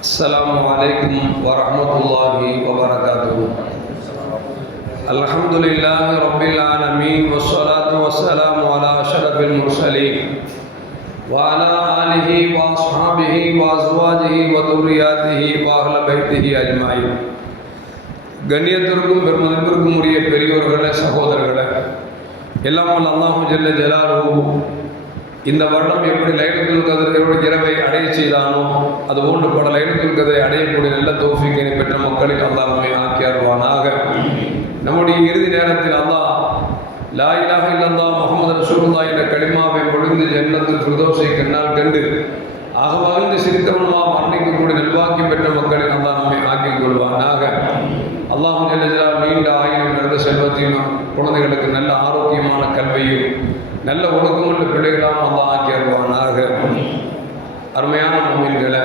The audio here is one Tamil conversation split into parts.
السلام علیکم ورحمۃ اللہ وبرکاتہ الحمد للہ رب العالمین والصلاة والسلام على اشرف المرسلین وعلى آلہ واصحابہ وازواجہ وذریاتہ واہل بیتہ اجمعین ಗಣ್ಯತರಿಗೂ ಪ್ರಮುಖರಿಗೂ ಮುಡಿಯ ಪೆರಿಯೋರ್ಗಳೇ ಸಹೋದರಗಳೇ ಎಲ್ಲವೂ ಅಲ್ಲಾಹು ಜಲ್ಲ ಜಲಾಲುವು இந்த வருடம் எப்படி லைலத்துல் கதிரோடு இரவை அடைய செய்தானோ அதுபோன்று பல லைலத்துல் கதிரை அடையக்கூடிய நல்ல தோஃபிக்கினை பெற்ற மக்களில் அல்லா நம்மை ஆக்கி அருவானாக நம்முடைய இறுதி நேரத்தில் அல்லா லா இலாஹ இல்லல்லாஹ் முகமது ரசூல்லா என்ற களிமாவை பொழுது ஜன்னத்தில் ஃபிர்தௌஸை கண்ணால் கண்டு ஆகவாழ்ந்து சிரித்தவனமா மரணிக்கக்கூடிய நல்வாக்கியம் பெற்ற மக்களில் அல்லாஹ் நம்மை ஆக்கிக் கொள்வானாக அல்லாஹ் ஜல்லஜலா நீண்ட ஆயுள் நடந்த செல்வத்தையும் குழந்தைகளுக்கு நல்ல ஆரோக்கியமான கல்வியும் நல்ல ஒழுக்கமுள்ள பிள்ளைகளாம் அல்லாஹ் ஆக்கி அருவானாக அருமையான மூமின்களை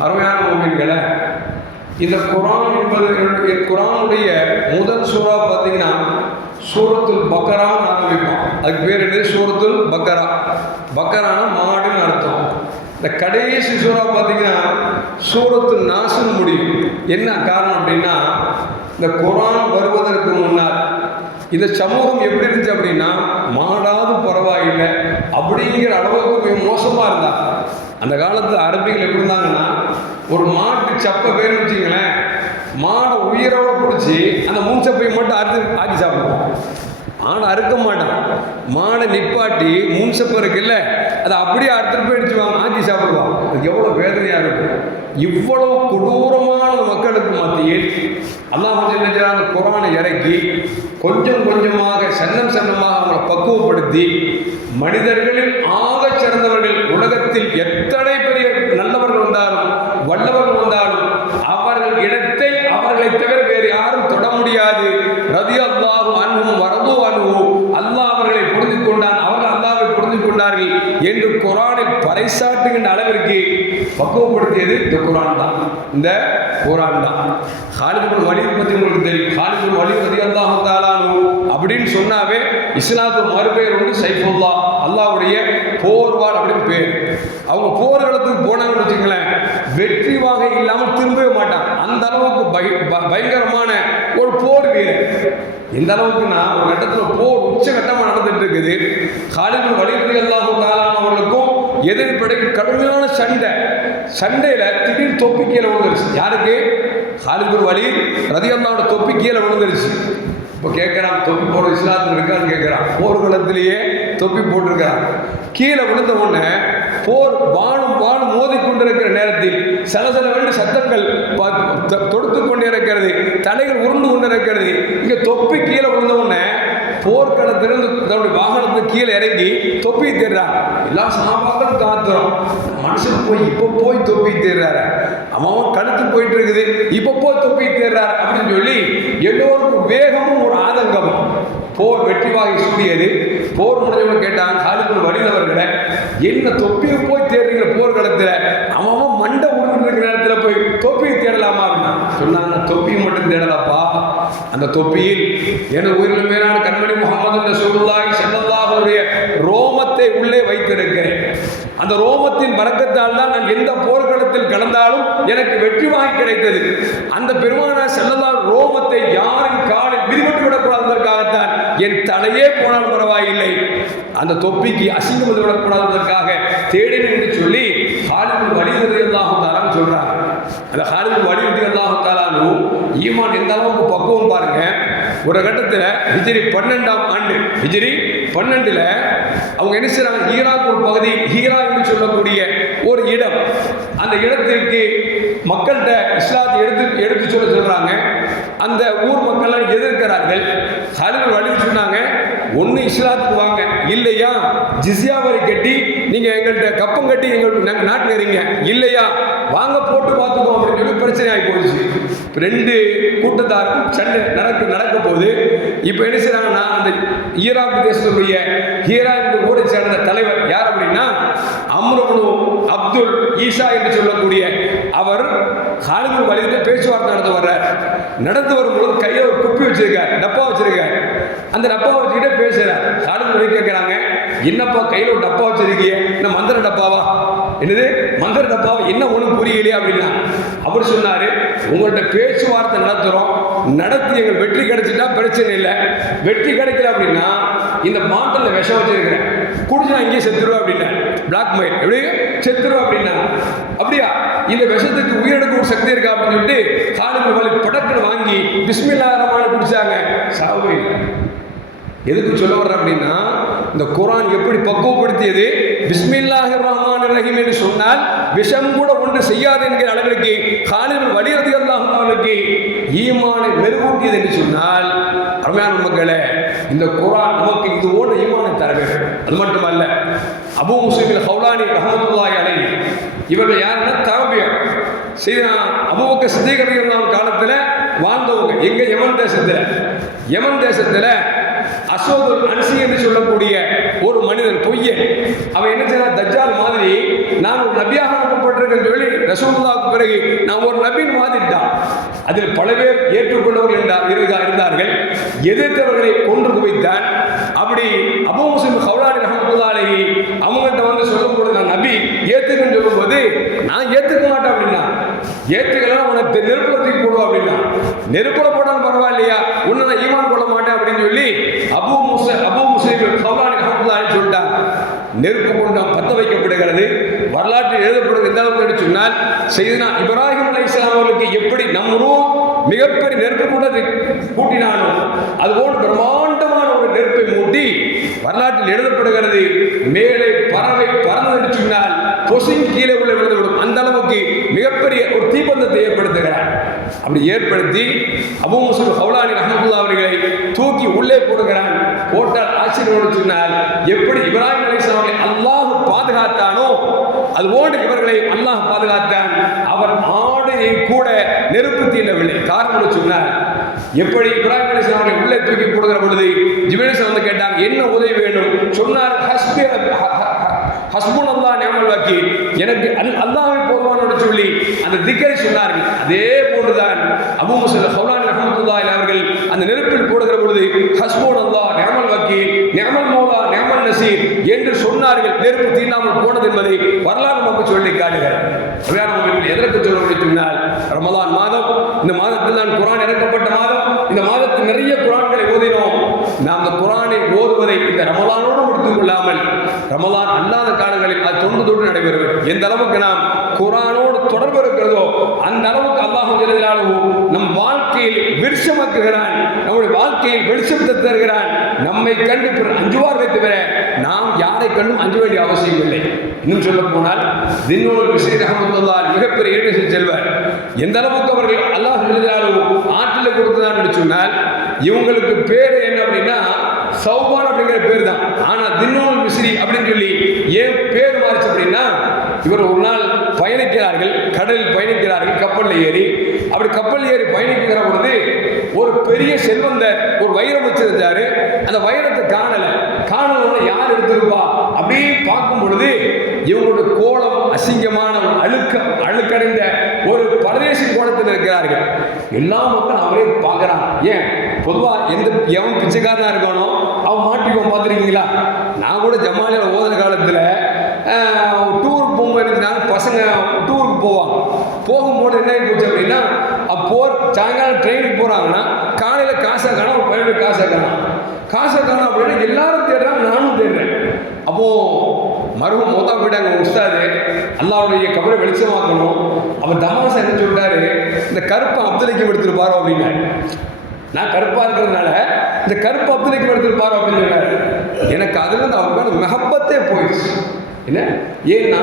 அருமையான மூமின்களை இந்த குரான் என்பது என்னுடைய குரானுடைய முதல் சூறா பார்த்தீங்கன்னா சூரத்துல் பக்கரான்னு ஆரம்பிப்போம். அதுக்கு பேர் என்ன சூரத்துல் பக்கரா. பக்கரான மாடுன்னு அர்த்தம். இந்த கடைசி சூறா பார்த்தீங்கன்னா சூரத்து நாசம் முடியும். என்ன காரணம் அப்படின்னா இந்த குரான் வருவதற்கு முன்னால் இந்த சமூகம் எப்படி இருந்துச்சு அப்படின்னா மாடாவது பரவாயில்லை அப்படிங்கிற அளவுக்கு மிக மோசமாக இருந்தா அந்த காலத்தில் அரபிகள் எப்படி இருந்தாங்கன்னா ஒரு மாட்டு சப்பை பேர் வச்சிங்களேன் மாடை உயிரோட பிடிச்சி அந்த மூச்சப்பையை மட்டும் அறுத்து ஆக்கி சாப்பிடுவோம். மாடை அறுக்க மாட்டான். மாடை நிப்பாட்டி மூஞ்சப்பை இருக்குல்ல அதை அப்படியே அறுத்துட்டு போய் அடிச்சுவாங்க ஆக்கி சாப்பிடுவான். அது எவ்வளோ வேதனையாக இருக்கும். இவ்வளவு கொடூரமான மக்களுக்கு மத்தியில் அல்லாஹ் அந்த குரானை இறக்கி கொஞ்சம் கொஞ்சமாக சன்னம் சன்னமாக அவங்களை பக்குவப்படுத்தி மனிதர்களில் ஆக சிறந்தவர்கள் உலகத்தில் எத்தனை பெரிய நல்லவர்கள் வந்தாலும் வல்லவர்கள் வந்தாலும் அவர்கள் இடத்தை அவர்களை தவிர வேறு யாரும் தொட முடியாது ரதி அல்லாஹு அன்பும் வரது அன்பு அல்லாஹ் அவர்களை புரிந்து கொண்டான் அவர்கள் அல்லாவை புரிந்து கொண்டார்கள் என்று குரானில் பறைசாட்டுகின்ற அளவிற்கு பக்குவப்படுத்தியது இந்த குரான் தான். இந்த குரான் தான். ஹாலிபுல் வலி பற்றி உங்களுக்கு தெரியும். ஹாலிபுல் வலி பற்றி அல்லாஹு தாலானு அப்படின்னு சொன்னாவே இஸ்லாத்து மறுபெயர் வந்து சைஃபுல்லா அல்லாவுடைய போர்வார் அப்படின்னு பேர். அவங்க போர்களத்துக்கு போனாங்கன்னு வச்சுங்களேன் வெற்றி வாகை இல்லாமல் திரும்பவே மாட்டான் அந்த அளவுக்கு பய பயங்கரமான ஒரு போர் வீரர். எந்த அளவுக்குன்னா ஒரு கட்டத்தில் போர் உச்சகட்டமாக நடந்துட்டு இருக்குது காலிபுல் வலிபதி அல்லாஹு தாலானவர்களுக்கும் எதிர்ப்படைக்கு கடுமையான சண்டை. சண்டையில் திடீர் தொப்பி கீழே விழுந்துருச்சு. யாருக்கு? ஹாலிபுர் வலி ரதி அல்லாவோட தொப்பி கீழே விழுந்துருச்சு. இப்போ கேட்குறான் தொப்பி போட இஸ்லாத்தில் இருக்கான்னு கேட்குறான் போர்க்களத்திலேயே தொப்பி போட்டிருக்கிறான் கீழே விழுந்த உடனே போர் வானும் வானும் மோதி கொண்டிருக்கிற நேரத்தில் சலசலவென்று சத்தங்கள் பா- சத்தங்கள் தொடுத்து கொண்டிருக்கிறது. தலைகள் உருண்டு கொண்டிருக்கிறது. இங்கே தொப்பி கீழே விழுந்த உடனே போர்க்களத்திலிருந்து தன்னுடைய வந்து கீழே இறங்கி தொப்பி தேடுறான் எல்லா சாபாக்களும் காத்துறோம். மனுஷன் போய் இப்போ போய் தொப்பி தேடுறாரு. அவன் கழுத்து போயிட்டு இருக்குது. இப்போ போய் தொப்பி தேடுறாரு அப்படின்னு சொல்லி எல்லோருக்கும் வேகமும் ஒரு ஆதங்கமும். போர் வெற்றிவாகி சூடியது போர் முடிஞ்சவங்க கேட்டான் காலிக்குள் வழிந்தவர்களை என்ன தொப்பியை போய் தேடுறீங்க போர்க்களத்தில் அவன் மண்டை உருண்டு இருக்கிற போய் தொப்பியை தேடலாமா? அப்படின்னா சொன்னாங்க தொப்பி மட்டும் தேடலப்பா. அந்த தொப்பியில் எனது உயிரில் மேலான கண்மணி முகமது ரசூலுல்லாஹி ஸல்லல்லாஹுடைய ரோமத்தை உள்ளே வைத்திருக்கிறேன். அந்த ரோமத்தின் வரக்கத்தால் தான் நான் எந்த போர்க்களத்தில் கலந்தாலும் எனக்கு வெற்றி வாங்கி கிடைத்தது. அந்த பெருமானா செல்லலாம் ரோமத்தை யாரின் காலில் விதிவிட்டு விடக்கூடாததற்காகத்தான் என் தலையே போனால் பரவாயில்லை. அந்த தொப்பிக்கு அசிங்கம் வந்து விடக்கூடாததற்காக தேடினேன் என்று சொல்லி ஹாலிவுட் வலியுறுத்தி அல்லாஹு தாரான்னு சொல்றாங்க. அந்த ஹாலிவுட் வலியுறுத்தி அல்லாஹு தாரானும் ஈமான் எந்த அளவுக்கு பக்குவம் பாருங்க. ஒரு கட்டத்தில் ஹிஜிரி பன்னெண்டாம் ஆண்டு. ஹிஜிரி பன்னெண்டுல அவங்க என்ன செய்கிறாங்க ஈராக் பகுதி ஹீரா என்று சொல்லக்கூடிய ஒரு இடம். அந்த இடத்திற்கு மக்கள்கிட்ட இஸ்லாத்தை எடுத்து எடுத்து சொல்ல சொல்றாங்க. அந்த ஊர் மக்கள்லாம் எதிர்க்கிறார்கள். ஹலில் வழி சொன்னாங்க ஒன்று இஸ்லாத்துக்கு வாங்க. இல்லையா? ஜிசியா வரி கட்டி நீங்கள் எங்கள்கிட்ட கப்பம் கட்டி எங்கள் நாட்டில் இருங்க இல்லையா? வாங்க போட்டு பார்த்துக்கோ அப்படின்னு சொல்லி பிரச்சனை ஆகி போயிடுச்சு ரெண்டு கூட்டத்தாருக்கும் சண்டை நடக்க நடக்க போகுது. இப்போ என்ன செய்யறாங்கன்னா அந்த ஈராக் தேசத்துடைய ஹீரா கூட ஊரை சேர்ந்த தலைவர் யார் அப்படின்னா அம்ருபனு அப்துல் ஈஷா என்று சொல்லக்கூடிய அவர் ஹாலிவுட் வழியில பேச்சுவார்த்தை நடந்து வர்றார். நடந்து வரும்போது கையில் ஒரு குப்பி வச்சிருக்கார் டப்பா வச்சிருக்கார். அந்த டப்பா வச்சுக்கிட்டே பேசுறார். ஹாலிவுட் வழி கேட்குறாங்க என்னப்பா கையில் ஒரு டப்பா வச்சிருக்கீங்க இந்த மந்திர டப்பாவா? என்னது? மந்திர டப்பாவை என்ன ஒன்றும் புரியலையே அப்படின்னா அவர் சொன்னார் உங்கள்கிட்ட பேச்சுவார்த்தை நடத்துகிறோம் நடத்தி எங்கள் வெற்றி கிடைச்சிட்டா பிரச்சனை இல்லை. வெற்றி கிடைக்கல அப்படின்னா இந்த மாட்டில் விஷம் வச்சிருக்கிறேன். குடிச்சு நான் இங்கேயே செத்துருவேன் அப்படின்னா பிளாக் மெயில் எப்படி? செத்துருவேன் அப்படின்னா அப்படியா? இந்த விஷத்துக்கு உயிரெடுக்கும் சக்தி இருக்கா? அப்படின்னு சொல்லிட்டு காலுக்கு வலி படக்குன்னு வாங்கி பிஸ்மில்லா ரஹ்மான் குடிச்சாங்க. சாவு எதுக்கு சொல்ல வர்றேன் அப்படின்னா இந்த குரான் எப்படி பக்குவப்படுத்தியது? பிஸ்மில்லாஹி ரஹ்மான் ரஹீம் என்று சொன்னால் விஷம் கூட ஒன்று செய்யாது என்கிற அளவிற்கு காலில் வலியுறுத்தி அல்லாஹுக்கு ஈமானை மெருகூட்டியது என்று சொன்னால் அருமையான மக்களே இந்த குரான் நமக்கு இது போன்ற ஈமானை தர வேண்டும். அது மட்டுமல்ல அபு முஸ்லிமில் ஹவுலானி ரஹமத்துல்லாஹி அலை இவர்கள் யாருன்னா தாபியம் சரி அபுபக்க சித்திகரிகள் காலத்தில் வாழ்ந்தவங்க. எங்க யமன் தேசத்தில்? யமன் தேசத்தில் அசோது அன்சி என்று சொல்லக்கூடிய ஒரு மனிதன் பொய்யன். அவன் என்ன செய்யறான் தஜ்ஜால் மாதிரி நான் ஒரு நபியாக அனுப்பப்பட்டிருக்கேன் சொல்லி ரசோல்லாவுக்கு பிறகு நான் ஒரு நபின் மாதிரிட்டான் அதில் பல பேர் ஏற்றுக்கொண்டவர்கள் என்றார் இருந்தா- இருந்தார்கள். எதிர்த்தவர்களை கொன்று குவித்தான். அப்படி அபு முஸ்லிம் ஹவுலானி ரஹமத்துல்லாஹி அவங்கள்ட்ட வந்து சொல்லும்போது நான் நபி ஏத்துக்குன்னு சொல்லும்போது நான் ஏற்றுக்க மாட்டேன் அப்படின்னா ஏற்றுக்கலாம் உனக்கு நெருப்புல தூக்கி போடுவோம் அப்படின்னா நெருப்புல போட்டாலும் பரவாயில்லையா? உன்னை நான் ஈமான் கொள்ள மாட்டேன் அப்படின்னு சொல்லி அபு முஸ்லிம் ரஹமத்துல்லாஹி நெருப்பு குண்டம் பத்த வைக்கப்படுகிறது. வரலாற்றில் எழுதப்படுவது எந்த அளவுக்கு சொன்னால் செய்தனா இப்ராஹிம் அலை இஸ்லாம் அவர்களுக்கு எப்படி நம் மிகப்பெரிய நெருப்பு கொண்டது கூட்டினாலும் அதுபோல் பிரம்மாண்டமான ஒரு நெருப்பை மூட்டி வரலாற்றில் எழுதப்படுகிறது. மேலே பறவை பறந்து சொன்னால் பொசின் கீழே உள்ள விழுந்துவிடும் அந்த அளவுக்கு மிகப்பெரிய ஒரு தீபந்தத்தை ஏற்படுத்துகிறார். அப்படி ஏற்படுத்தி அபு முஸ்லிம் ஹவுலானி ரஹமத்துல்லா அவர்களை தூக்கி உள்ளே போடுகிறான். போட்டால் ஆச்சரியம் சொன்னால் எப்படி இப்ராஹிம் அலைஹிஸ்ஸலாமை அல்லாஹ் பாதுகாத்தானோ அது போன்று இவர்களை அல்லாஹ் பாதுகாத்தான். அவர் ஆடையை கூட நெருப்பு தீண்டவில்லை. காரணம் சொன்னார் எப்படி இப்ராஹிம் அலைஹிஸ்ஸலாமை உள்ளே தூக்கி போடுகிற பொழுது ஜிபேலிஸ் வந்து கேட்டாங்க என்ன உதவி வேணும்? சொன்னார் ஹஸ்பி ஹஸ்புன் அல்லாஹ் நியமல் வாக்கி எனக்கு அல் அல்லாஹ்வை போதுமானோடு சொல்லி அந்த திக்கரை சொன்னார்கள். அதே போன்றுதான் அபு முசல் ஹவுலான் ரஹமத்துல்லாஹி அவர்கள் அந்த நெருப்பில் போடுகிற பொழுது ஹஸ்புன் அல்லாஹ் நியமல் வாக்கி நியமல் மௌலா நியமல் நசீர் என்று சொன்னார்கள். நெருப்பு தீண்டாமல் போனது என்பதை வரலாறு நமக்கு சொல்லி காட்டுகிறார். எதற்கு சொல்ல சொன்னால் ரமலான் மாதம் இந்த மாதத்தில் தான் குரான் இறக்கப்பட்ட மாதம். இந்த மாதத்தில் நிறைய குரான் ரமலானை ஓதுவதை இந்த ரமலானோடு முடித்துக் கொள்ளாமல் ரமலான் அல்லாத காலங்களில் அது தொண்டு தொண்டு நடைபெறும். எந்த அளவுக்கு நாம் குரானோடு தொடர்பு இருக்கிறதோ அந்த அளவுக்கு அல்லாஹு ஜெல்லாலும் நம் வாழ்க்கையில் விருஷமாக்குகிறான் நம்முடைய வாழ்க்கையில் வெளிச்சத்தை தருகிறான். நம்மை கண்டு பிறர் அஞ்சுவார்களை தவிர நாம் யாரை கண்டும் அஞ்ச வேண்டிய அவசியம் இல்லை. இன்னும் சொல்ல போனால் தின்னோர் விஷய அகமதுல்லால் மிகப்பெரிய இளைஞர் செல்வர். எந்த அளவுக்கு அவர்கள் அல்லாஹ் ஜெல்லாலும் ஆற்றில் கொடுத்ததான் சொன்னால் இவங்களுக்கு பேர் என்ன அப்படின்னா சௌபான் அப்படிங்கிற பேர் தான் ஆனால் தின்னோல் மிஸ்ரி அப்படின்னு சொல்லி ஏன் பேர் மாறிச்சு அப்படின்னா இவர் ஒரு நாள் பயணிக்கிறார்கள் கடலில் பயணிக்கிறார்கள் கப்பலில் ஏறி. அப்படி கப்பல் ஏறி பயணிக்கிற பொழுது ஒரு பெரிய செல்வந்தர் ஒரு வைரம் வச்சிருந்தாரு. அந்த வைரத்தை காணலை. காணல யார் எடுத்திருப்பா? அப்படியே பார்க்கும் பொழுது இவங்களோட கோலம் அசிங்கமான அழுக்க அழுக்கடைந்த ஒரு பரதேசி கோலத்தில் இருக்கிறார்கள். எல்லா மக்களும் அவரே பார்க்குறாங்க. ஏன்? பொதுவாக எந்த எவன் பிச்சைக்காரனாக இருக்கானோ அவன் மாட்டிக்குவான் பார்த்துருக்கீங்களா? நான் கூட ஜமாலியில் ஓதுன காலத்தில் டூருக்கு போகும்போது நாங்கள் பசங்க டூருக்கு போவாங்க. போகும்போது என்ன போச்சு அப்படின்னா அப்போ சாயங்காலம் ட்ரெயினுக்கு போகிறாங்கன்னா காலையில் காசாக காணும் ஒரு பையனுக்கு காசாக காணும் காசாக காணும் அப்படின்னா எல்லாரும் தேடுறாங்க நானும் தேடுறேன். அப்போது மருமம் மொத்தம் போயிட்டாங்க உஸ்தாது. அல்லாவுடைய கபரை வெளிச்சமாக்கணும். அவர் தமாசா என்ன சொல்றாரு இந்த கருப்பை அப்துலைக்கு எடுத்துருப்பாரோ அப்படின்னாரு. நான் கருப்பாக இருக்கிறதுனால இந்த கருப்பு அப்துலைக்கு எடுத்துருப்பாரோ அப்படின்னு சொன்னார். எனக்கு அதுலேருந்து அவர் மேலே மெகப்பத்தே மெஹப்பத்தே போயிடுச்சு. என்ன? ஏன்னா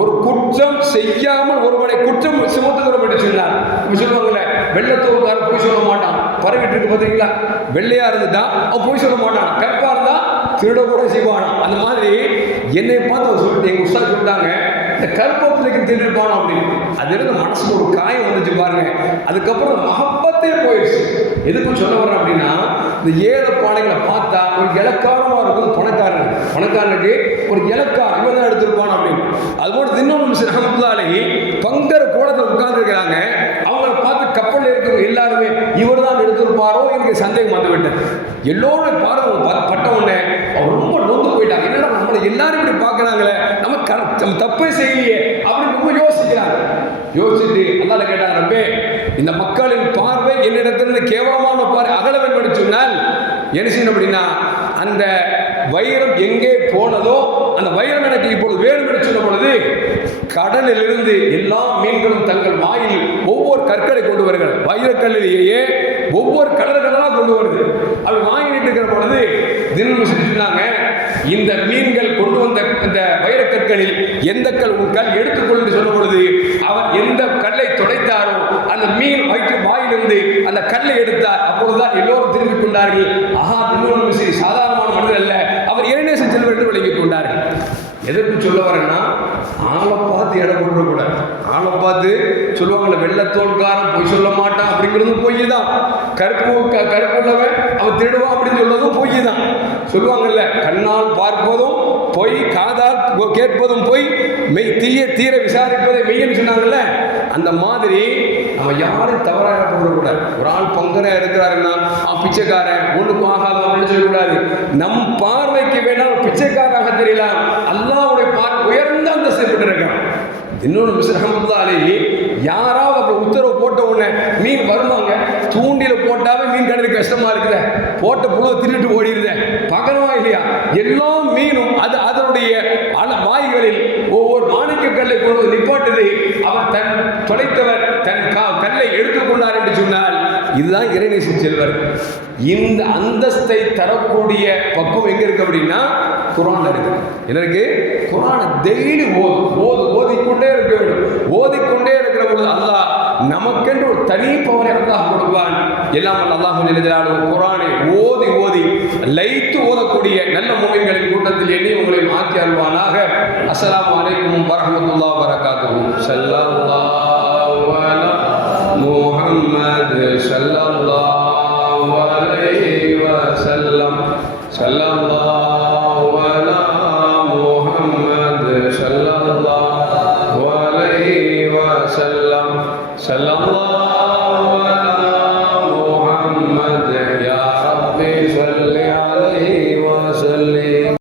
ஒரு குற்றம் செய்யாமல் ஒருவனை குற்றம் சுமத்துக்கிற மட்டுச்சுங்களா சொன்னார் இப்ப சொல்லுவாங்கல்ல வெள்ளத்தோக்காரன் போய் சொல்ல மாட்டான். பரவிட்டு இருக்கு பார்த்தீங்களா? வெள்ளையா இருந்துட்டா அவன் போய் சொல்ல மாட்டான். கருப்பா இருந்தா திருட கூட செய்வானா. அந்த மாதிரி என்னை பார்த்து அவர் சொல்லிட்டு எங்கள் உஷா சொல்லிட்டாங்க இந்த கருப்பத்திலைக்கு திருப்பானோ அப்படின்னு. அது இருந்து மனசுல ஒரு காயம் வந்துச்சு பாருங்க. அதுக்கப்புறம் மகப்பத்தே போயிடுச்சு. எதுக்கும் சொல்ல வர்றேன் அப்படின்னா இந்த ஏழை பானைகளை பார்த்தா ஒரு இலக்காரமா இருக்கும் பணக்காரன் பணக்காரனுக்கு ஒரு இலக்காரம் இவன் தான் எடுத்திருப்பான் அப்படின்னு. அதுபோல இன்னொரு மிஸ் அஹமதுல்லாலே பங்கர கோலத்தில் உட்கார்ந்துருக்கிறாங்க. அவங்கள பார்த்து கப்பலில் இருக்கிற எல்லாருமே இவர் தான் எடுத்திருப்பாரோ எனக்கு சந்தேகம் வந்து விட்டது எல்லோரும் பாருங்க பட்ட உடனே அவர் ரொம்ப நொந்து போய் போயிட்டாங்க. என்னடா நம்மளை எல்லாரும் இப்படி பார்க்குறாங்களே? நம்ம கர- நம்ம தப்பே செய்யலையே அப்படின்னு ரொம்ப யோசிக்கிறாங்க. யோசிச்சுட்டு அல்லாஹ் கேட்டாங்க ரப்பே இந்த மக்களின் பார்வை என்னிடத்திலிருந்து கேவலமான பார்வை அகல வேண்டும் சொன்னால் என்ன செய்யணும் அப்படின்னா அந்த வைரம் எங்கே போனதோ அந்த வைரம் எனக்கு இப்பொழுது வேணும் என்று சொன்ன பொழுது கடலிலிருந்து எல்லா மீன்களும் தங்கள் வாயில் ஒவ்வொரு கற்களை கொண்டு வருகிறது. வைரக்கல்லிலேயே ஒவ்வொரு கலர்களாக கொண்டு வருது. அது வாங்கிட்டு இருக்கிற பொழுது தினம் சொன்னாங்க இந்த மீன்கள் கொண்டு வந்த அந்த வைரக்கற்களில் எந்த கல் உன் கல் எடுத்துக்கொள் என்று சொல்லும் பொழுது அவர் எந்த கல்லை துடைத்தாரோ அந்த மீன் வயிற்று வாயிலிருந்து அந்த கல்லை எடுத்தார். அப்பொழுதுதான் எல்லோரும் திரும்பிக் கொண்டார்கள். ஆஹா இன்னொரு சரி சாதாரணமான மனிதர் அல்ல. அவர் இறைநேச செல்வர் என்று விளங்கிக் கொண்டார்கள். எதற்கு சொல்ல வரேன்னா ஆளை பார்த்து இடம் போட்டுறக்கூடாது ஆளை பார்த்து சொல்லுவாங்கல்ல வெள்ளத்தோல்காரன் பொய் சொல்ல மாட்டான். அப்படிங்கிறதும் பொய் தான் கருப்பு க- கருப்பு உள்ளவன் அவன் திருடுவான் அப்படின்னு சொல்றதும் சொல்லுவாங்கல்ல கண்ணால் பார்ப்பதும் பொய் காதால் கேட்பதும் பொய் மெய் தீய தீர விசாரிப்பதை மெய்யன்னு சொன்னாங்கல்ல அந்த மாதிரி நம்ம யாரும் தவறாக போடக்கூடாது. ஒரு ஆள் பங்கனா இருக்கிறாருன்னா அவன் பிச்சைக்காரன் ஒன்றுக்கும் ஆகாத சொல்லக்கூடாது. நம் பார்வைக்கு வேணால் பிச்சைக்காராக தெரியலாம். அல்லாவுடைய பார் உயர்ந்த அந்த செய்யப்பட்டிருக்கான் இன்னொன்று மிஸ்டர் அஹமதுல்லா அலி யாராவது அப்படி உத்தரவு போட்ட உடனே மீன் வருவாங்க தூண்டில போட்டாவே மீன் கிடைக்க கஷ்டமா இருக்குதே போட்ட புழுவை திருட்டு ஓடிடுதேன் எல்லா மீனும் அது அதனுடைய வாய்களில் ஒவ்வொரு மாணிக்க கல்லை கொண்டு வந்து நிப்பாட்டுது. அவர் தன் தொலைத்தவர் தன் கா- கல்லை எடுத்துக்கொண்டார் என்று சொன்னால் இதுதான் இறைநேசி செல்வர். இந்த அந்தஸ்தை தரக்கூடிய பக்குவம் எங்க இருக்கு அப்படின்னா குரான் இருக்கு. என்ன இருக்கு? குரானை டெய்லி ஓது ஓது ஓதிக்கொண்டே இருக்க வேண்டும். ஓதிக்கொண்டே இருக்கிற பொழுது அல்லாஹ் நமக்கென்று ஒரு தனி பவரை அல்லாஹ் கொடுப்பான் எல்லாம் அல்லாஹ் எழுதினாலும் குரானை ஓதி ஓதி லைத்து ஓதக்கூடிய நல்ல மூவிகளின் கூட்டத்தில் எண்ணி உங்களை மாற்றி அல்வானாக அஸ்லாம் வலைக்கும் வரமத்துல்லா வரகாத்துஹு செல்லா